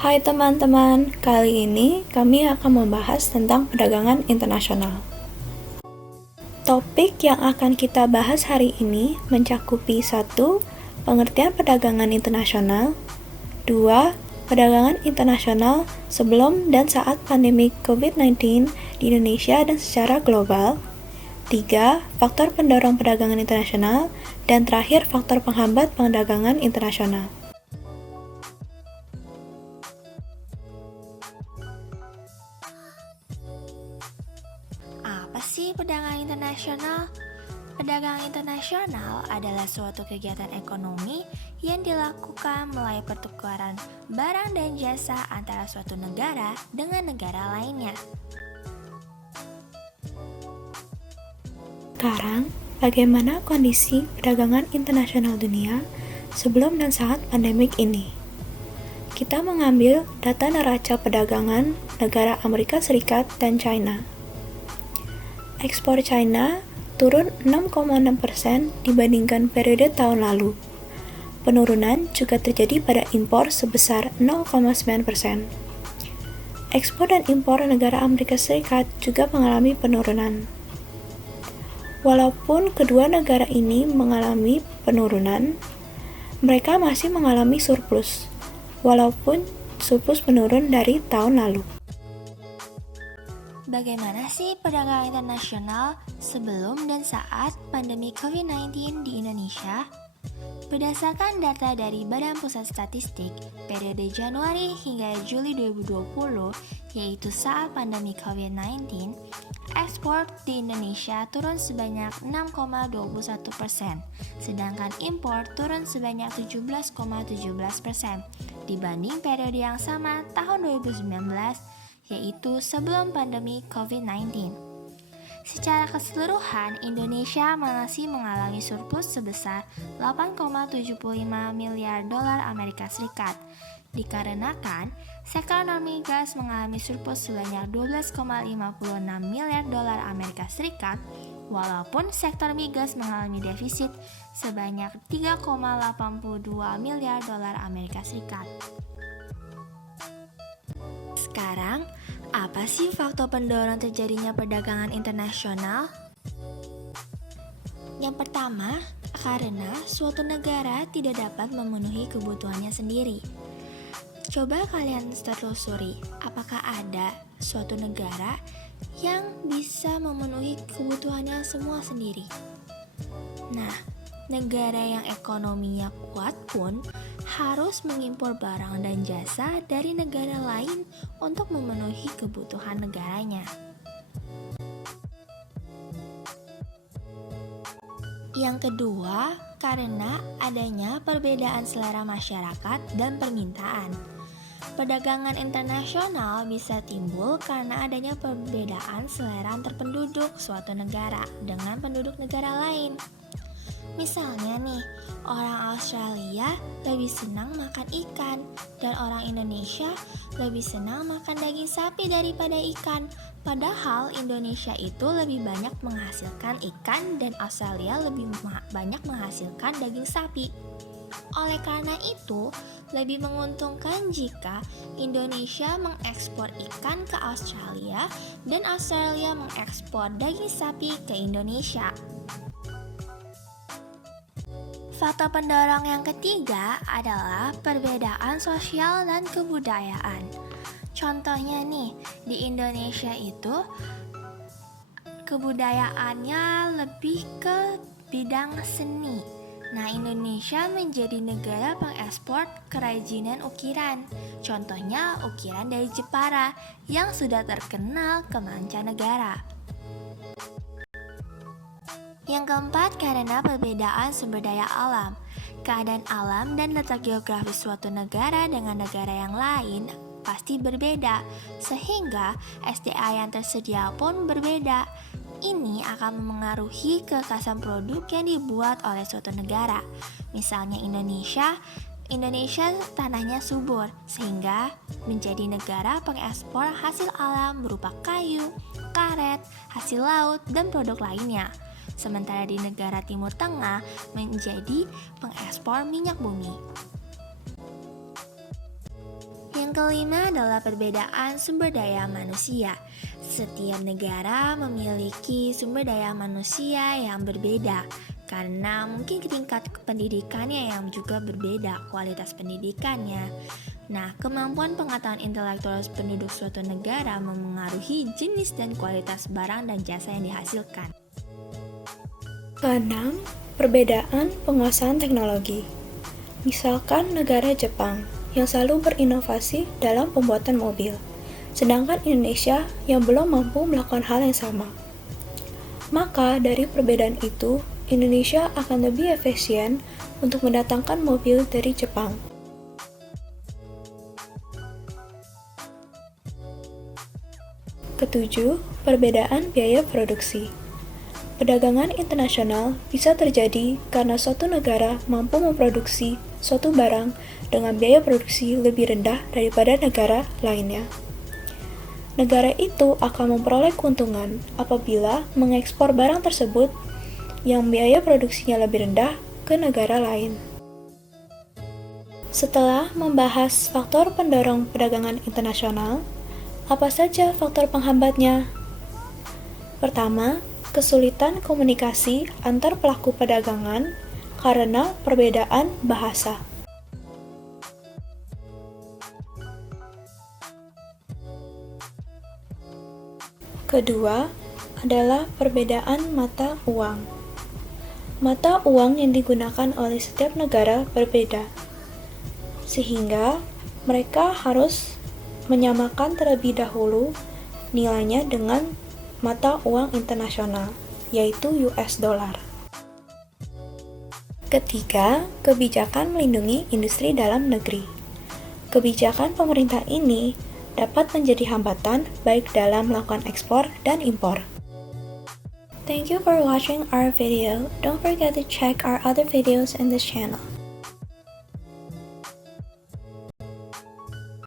Hai teman-teman, kali ini kami akan membahas tentang perdagangan internasional. Topik yang akan kita bahas hari ini mencakupi 1. Pengertian perdagangan internasional, 2. Perdagangan internasional sebelum dan saat pandemi COVID-19 di Indonesia dan secara global, 3. Faktor pendorong perdagangan internasional, dan terakhir faktor penghambat perdagangan internasional. Apa sih perdagangan internasional? Perdagangan internasional adalah suatu kegiatan ekonomi yang dilakukan melalui pertukaran barang dan jasa antara suatu negara dengan negara lainnya. Sekarang, bagaimana kondisi perdagangan internasional dunia sebelum dan saat pandemik ini? Kita mengambil data neraca perdagangan negara Amerika Serikat dan China. Ekspor China turun 6,6% dibandingkan periode tahun lalu. Penurunan juga terjadi pada impor sebesar 0,9%. Ekspor dan impor negara Amerika Serikat juga mengalami penurunan. Walaupun kedua negara ini mengalami penurunan, mereka masih mengalami surplus, walaupun surplus menurun dari tahun lalu. Bagaimana sih perdagangan internasional sebelum dan saat pandemi COVID-19 di Indonesia? Berdasarkan data dari Badan Pusat Statistik, periode Januari hingga Juli 2020, yaitu saat pandemi COVID-19, ekspor di Indonesia turun sebanyak 6,21%, sedangkan impor turun sebanyak 17,17% dibanding periode yang sama tahun 2019, yaitu sebelum pandemi COVID-19. Secara keseluruhan, Indonesia masih mengalami surplus sebesar 8,75 miliar dolar Amerika Serikat, dikarenakan sektor non-migas mengalami surplus sebanyak 12,56 miliar dolar Amerika Serikat, walaupun sektor migas mengalami defisit sebanyak 3,82 miliar dolar Amerika Serikat. Sekarang, apa sih faktor pendorong terjadinya perdagangan internasional? Yang pertama, karena suatu negara tidak dapat memenuhi kebutuhannya sendiri. Coba kalian telusuri, apakah ada suatu negara yang bisa memenuhi kebutuhannya semua sendiri? Nah, negara yang ekonominya kuat pun harus mengimpor barang dan jasa dari negara lain untuk memenuhi kebutuhan negaranya. Yang kedua, karena adanya perbedaan selera masyarakat dan permintaan. Perdagangan internasional bisa timbul karena adanya perbedaan selera antar penduduk suatu negara dengan penduduk negara lain. Misalnya nih, orang Australia lebih senang makan ikan dan orang Indonesia lebih senang makan daging sapi daripada ikan. Padahal Indonesia itu lebih banyak menghasilkan ikan dan Australia lebih banyak menghasilkan daging sapi. Oleh karena itu, lebih menguntungkan jika Indonesia mengekspor ikan ke Australia dan Australia mengekspor daging sapi ke Indonesia. Faktor pendorong yang ketiga adalah perbedaan sosial dan kebudayaan. Contohnya nih, di Indonesia itu kebudayaannya lebih ke bidang seni. Nah, Indonesia menjadi negara pengekspor kerajinan ukiran. Contohnya ukiran dari Jepara yang sudah terkenal ke mancanegara. Yang keempat, karena perbedaan sumber daya alam. Keadaan alam dan letak geografis suatu negara dengan negara yang lain pasti berbeda, sehingga SDA yang tersedia pun berbeda. Ini akan memengaruhi kekhasan produk yang dibuat oleh suatu negara. Misalnya Indonesia tanahnya subur, sehingga menjadi negara pengekspor hasil alam berupa kayu, karet, hasil laut, dan produk lainnya. Sementara di negara Timur Tengah menjadi pengekspor minyak bumi. Yang Yang kelima adalah perbedaan sumber daya manusia. Setiap negara memiliki sumber daya manusia yang berbeda karena mungkin tingkat pendidikannya yang juga berbeda, kualitas pendidikannya. Nah, kemampuan pengetahuan intelektual penduduk suatu negara memengaruhi jenis dan kualitas barang dan jasa yang dihasilkan. Keenam, perbedaan penguasaan teknologi. Misalkan negara Jepang yang selalu berinovasi dalam pembuatan mobil, sedangkan Indonesia yang belum mampu melakukan hal yang sama. Maka dari perbedaan itu, Indonesia akan lebih efisien untuk mendatangkan mobil dari Jepang. Ketujuh, perbedaan biaya produksi. Perdagangan internasional bisa terjadi karena suatu negara mampu memproduksi suatu barang dengan biaya produksi lebih rendah daripada negara lainnya. Negara itu akan memperoleh keuntungan apabila mengekspor barang tersebut yang biaya produksinya lebih rendah ke negara lain. Setelah membahas faktor pendorong perdagangan internasional, apa saja faktor penghambatnya? Pertama, kesulitan komunikasi antar pelaku perdagangan karena perbedaan bahasa. Kedua adalah perbedaan mata uang. Mata uang yang digunakan oleh setiap negara berbeda, sehingga mereka harus menyamakan terlebih dahulu nilainya dengan mata uang internasional, yaitu US dollar. Ketiga, kebijakan melindungi industri dalam negeri. Kebijakan pemerintah ini dapat menjadi hambatan baik dalam melakukan ekspor dan impor. Thank you for watching our video. Don't forget to check our other videos in this channel.